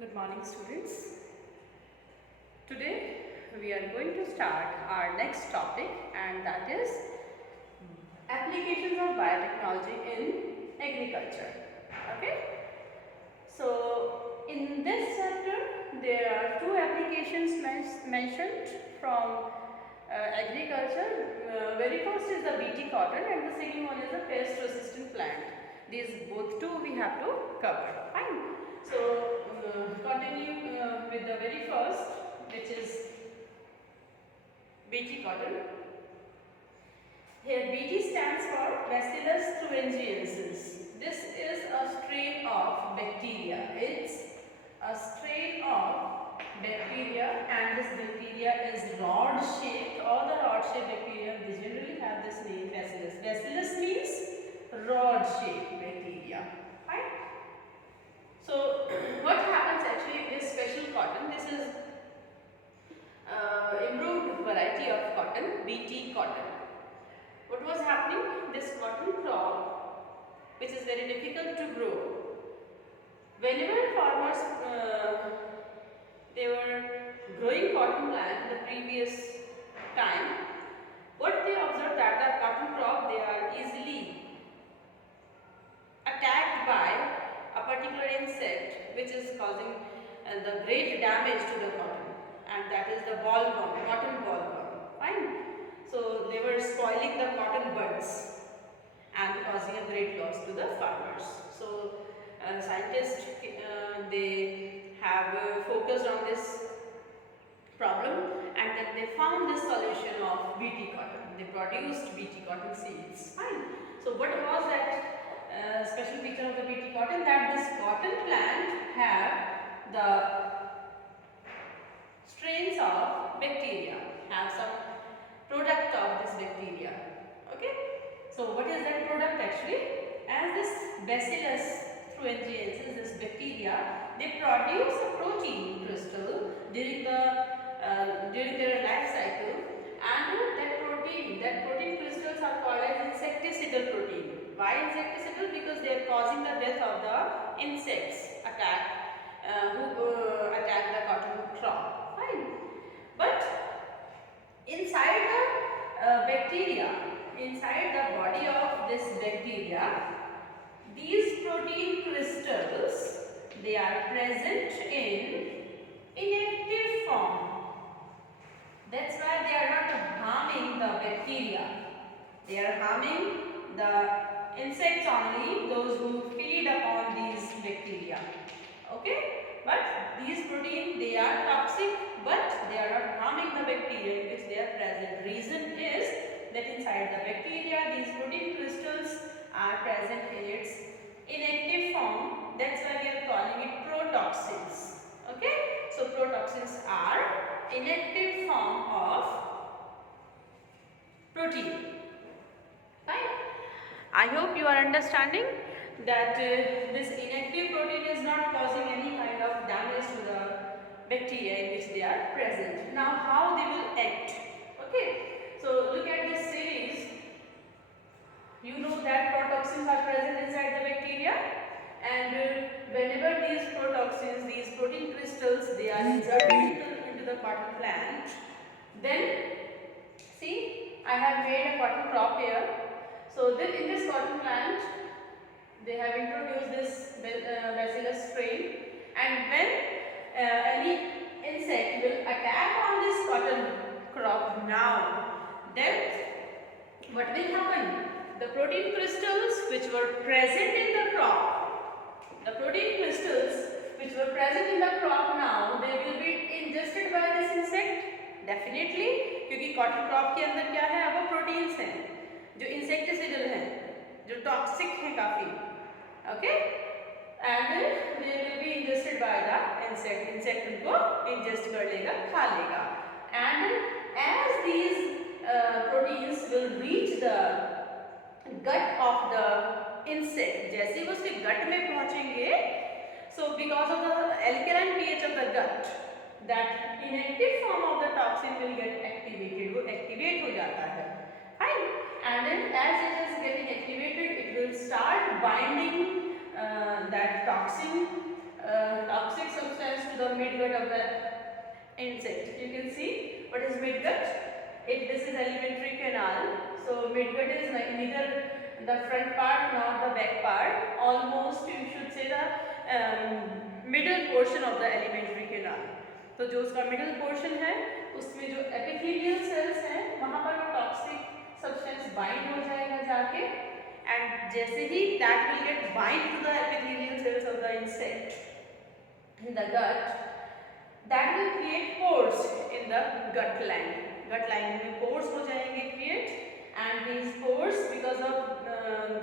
Good morning, students. Today we are going to start our next topic, and that is applications of biotechnology in agriculture. Okay. So in this chapter there are two applications mentioned from agriculture. Very first is the BT cotton and the second one is the pest resistant plant. These both two we have to cover. Fine. So continue with the very first, which is BT cotton. Here BT stands for Bacillus thuringiensis. This is a strain of bacteria. It's a strain of bacteria, and this bacteria is rod shaped. All the rod shaped bacteria, they generally have this name Bacillus. Bacillus means rod shaped bacteria. Right? So what happens actually in this special cotton? This is improved variety of cotton, BT cotton. What was happening? This cotton crop, which is very difficult to grow. Whenever farmers they were growing cotton plant in the previous time, what they observed that the cotton crop, they are easily attacked by a particular insect which is causing the great damage to the cotton, and that is the bollworm, cotton bollworm. Fine. So they were spoiling the cotton buds and causing a great loss to the farmers. So scientists they have focused on this problem, and then they found this solution of BT cotton. They produced BT cotton seeds. Fine. So what was that special feature of the BT cotton? That this cotton plant have the strains of bacteria, have some product of this bacteria. Okay. So what is that product actually? As this Bacillus thuringiensis, this bacteria, they produce a protein crystal during their life cycle, and that protein crystals are called as insecticidal protein. Why insecticidal? Because they are causing the death of the insects who attack the cotton crop. Fine. But inside the bacteria, inside the body of this bacteria, these protein crystals, they are present in inactive form. That's why they are not harming the bacteria. They are harming the insects only, those who feed upon these bacteria. Okay? But these proteins, they are toxic, but they are not harming the bacteria in which they are present. Reason is that inside the bacteria, these protein crystals are present in its inactive form. That's why we are calling it protoxins. Okay? So protoxins are inactive form of protein. Fine. I hope you are understanding that this inactive protein is not causing any kind of damage to the bacteria in which they are present. Now how they will act? Okay. So look at this series. You know that protoxins are present inside the bacteria, and whenever these protoxins, these protein crystals, they are inserted into the cotton plant, then see, I have made a cotton crop here. So in this cotton plant, they have introduced this Bacillus strain, and when any insect will attack on this cotton crop now, then what will happen? The protein crystals which were present in the crop, the protein crystals which were present in the crop now, they will be ingested by this insect. Definitely, क्योंकि cotton crop के अंदर क्या है? वो proteins हैं, जो insecticidal हैं, जो toxic हैं काफी. Okay? And they will be ingested by the insect. Insect उनको ingest कर लेगा, खा लेगा. And as these proteins will reach the gut of the insect, जैसे वो उसके gut में पहुँचेंगे, so because of the alkaline pH of the gut, that inactive form of the toxin will get activated. वो activate हो जाता है. Fine. And then as it is getting activated, it will start binding that toxic substance midgut of the insect. You can see what is midgut. If this is alimentary canal, so midgut is neither the front part nor the back part. Almost you should say the middle portion of the alimentary canal. तो जो उसका middle portion है उसमें जो epithelial cells हैं वहाँ पर वो toxic substance bind हो जाएगा जाके, and जैसे ही that will get bind to the epithelial cells of the insect in the gut, that will create pores in the gut lining. Gut lining में pores हो जाएंगे create, and these pores because of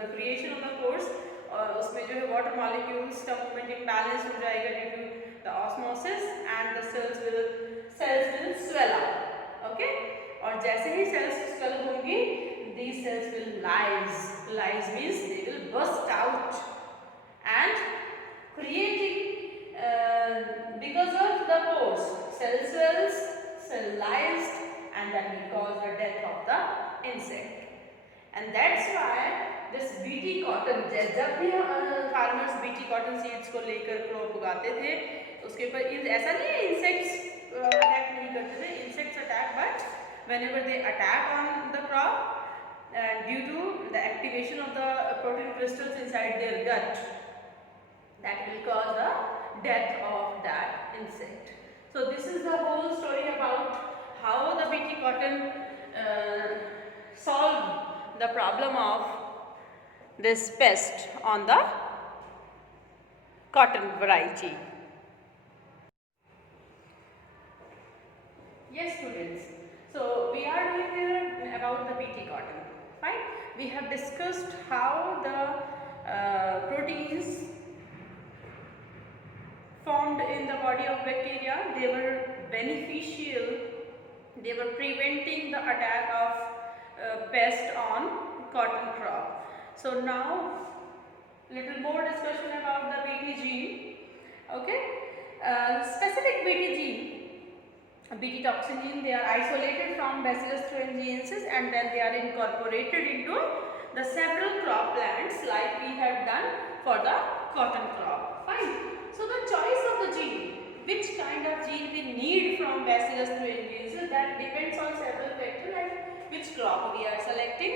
the creation of the pores उसमें जो है water molecules का movement imbalance हो जाएगा due to the osmosis, and the cells will swell up. Okay, और जैसे ही cells swell होंगी, these cells will lyse means they will burst out and creating because of the pores cell swells, cell lysed, and that will cause the death of the insect. And that's why this BT cotton, जब भी farmers BT cotton seeds को लेकर crop उगाते थे उसके ऊपर ऐसा नहीं है insects attack नहीं करते थे, insects attack, but whenever they attack on the crop due to the activation of the protein crystals inside their gut, that will cause the death of that insect. So this is the whole story about how the BT cotton solved the problem of this pest on the cotton variety. Yes students, so we are doing here about the BT cotton, fine. We have discussed how the proteins formed in the body of bacteria, they were beneficial, they were preventing the attack of pest on cotton crop. So now little more discussion about the BT gene. Okay, specific BT gene, BT toxin gene, they are isolated from Bacillus thuringiensis and then they are incorporated into the several crop plants like we have done for the cotton crop. Fine. So the choice of the gene, which kind of gene we need from Bacillus thuringiensis, that depends on several factors like which crop we are selecting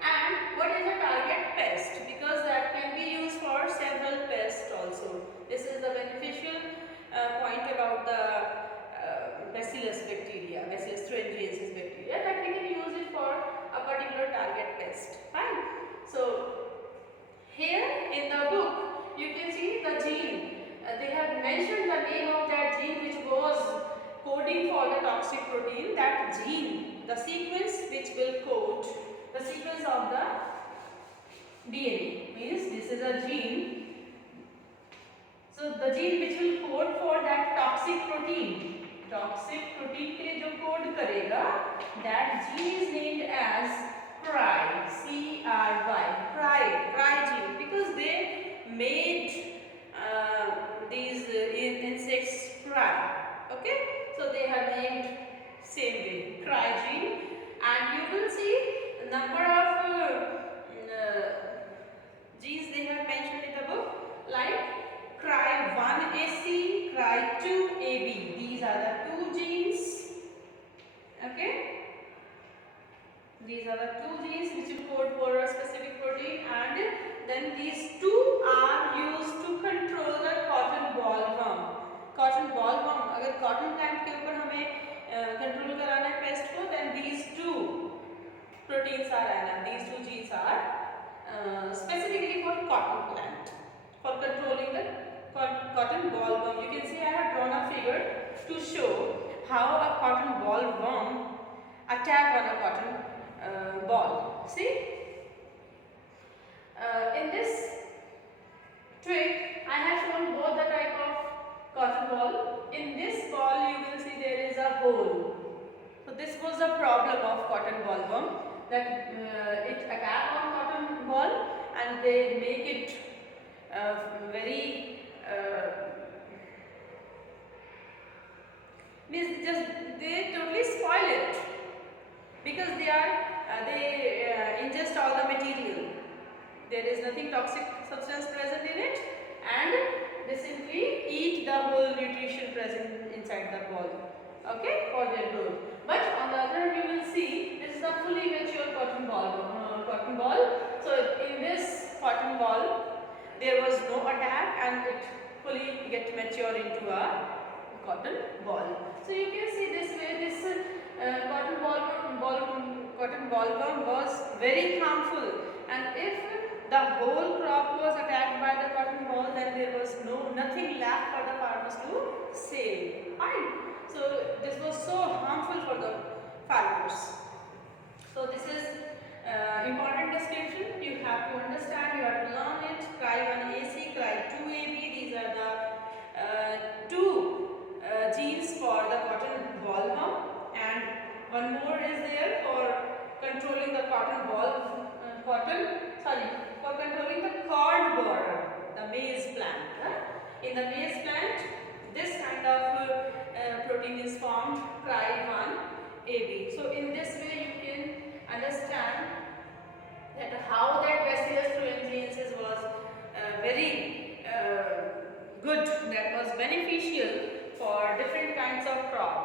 and what is the target pest, because that can be used for several pests also. This is the beneficial point about the Bacillus bacteria, Bacillus thuringiensis bacteria, that we can use it for a particular target pest. Fine. So here in the book you can see the gene. They have mentioned the name of that gene which was coding for the toxic protein. That gene, the sequence which will code the sequence of the DNA, means this is a gene. So the gene which will code for that toxic protein के लिए जो code करेगा, that gene is named as cry, cry gene, because they made these insects cry. Okay, so they have named same way, cry gene, and you will see the number of genes they have mentioned in the book, like cry1AC, cry2AB. These are the two genes. Okay, these are the two genes which will code for a specific protein, and then these two are used to control the cotton bollworm. Cotton bollworm, अगर cotton plant के ऊपर हमें control कराना है pest को, then these two proteins are added. These two genes are specifically for cotton plant, for controlling the cotton bollworm. You can see I have drawn a figure to show how a cotton bollworm attack on a cotton ball. See, in this trick I have shown both the type of cotton ball. In this ball you will see there is a hole. So this was the problem of cotton bollworm, that it attack on cotton ball and they make it very means just they totally spoil it, because they ingest all the material. There is nothing toxic substance present in it, and they simply eat the whole nutrition present inside the ball, okay, for their growth. But on the other hand, you will see this is a fully mature cotton ball. So in this cotton ball, there was no attack and it fully get mature into a cotton ball. So you can see this way this cotton ballworm was very harmful, and if the whole crop was attacked by the cotton ball, then there was nothing left for the farmers to save. Fine. So this was so harmful for the farmers. So this is important description. You have to understand, you have to learn it. Cry1AC, Cry2AB, these are the two genes for the cotton bollworm, and one more is there for controlling the for controlling the cod borer, the maize plant. In the maize plant, this kind of protein is formed, Cry1AB. So in this way you can understand that how that Bacillus thuringiensis was very good, that was beneficial for different kinds of crop.